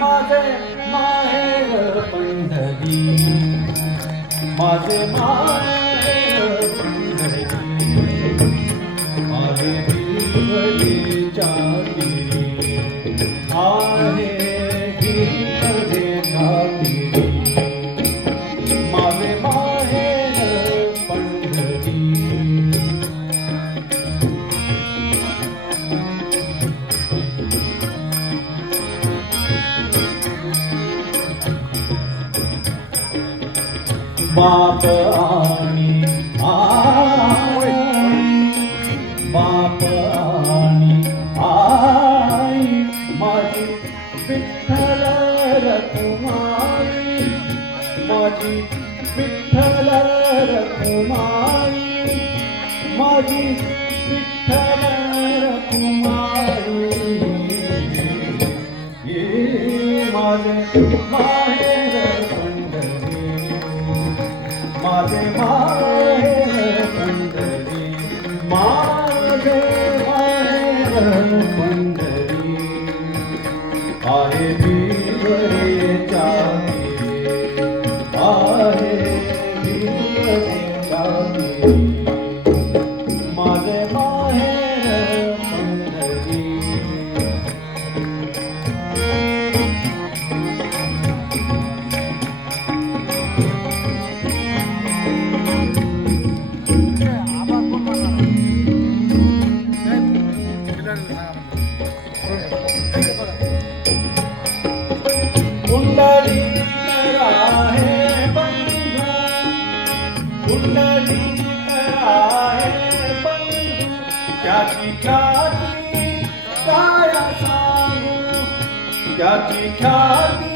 माझे माहेर पंढरी, माझे माहेर पंढरी, आहे भीमरेच्या तीरी, आहे भीमरेच्या तीरी, माझे माहेर पंढरी. बाप आणि आई, बाप आणि आई, माझी विठ्ठल रखुमाई, माझी विठ्ठल रखुमाई, माझी विठ्ठल रखुमाई. माझे माहेर पंढरी, माझे माहेर पंढरी, माझे माहेर पंढरी, आहे भीमरेच्या तीरी, आहे भीमरेच्या तीरी, माझे माहेर पंढरी. पुंडलीक आहे बंधू, पुंडलीक आहे बंधू, त्याची ख्याती काय सांगू, त्याची ख्याती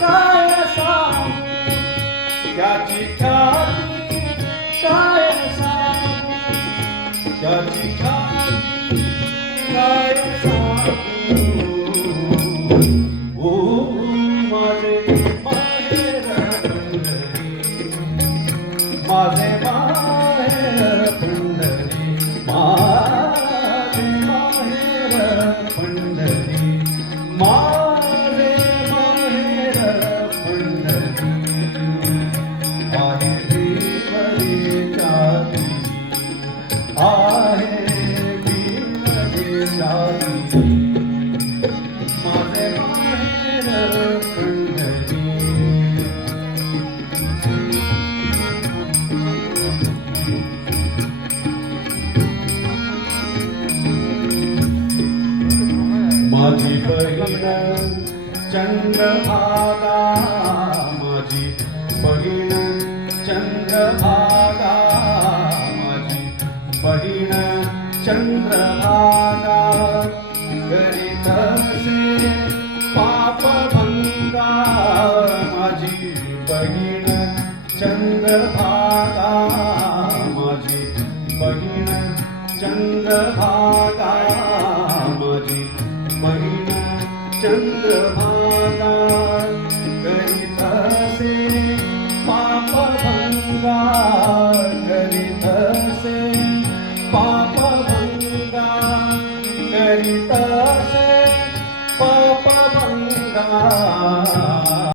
काय सांगू, त्याची ख्याती काय सांगू, त्याची ख्याती काय सांगू. माझे माहेर पंढरी, माझे माहेर पंढरी, माझे माहेर पंढरी, माझे माहेर पंढरी, आहे भीमरेच्या तीरी, आहे भीमरेच्या तीरी, माझे माहेर पंढरी. माझी बहीण चंद्रभागा, माझी बहीण चंद्रभागा, माझी बहीण चंद्रभागा, करीत असे पापभंगा, माझी बहीण चंद्रभागा, माझी बहीण चंद्रभागा, माझी बहीण चंद्रभागा, करीत असे पापभंगा, करीत असे पापभंगा, करीत असे पापभंगा.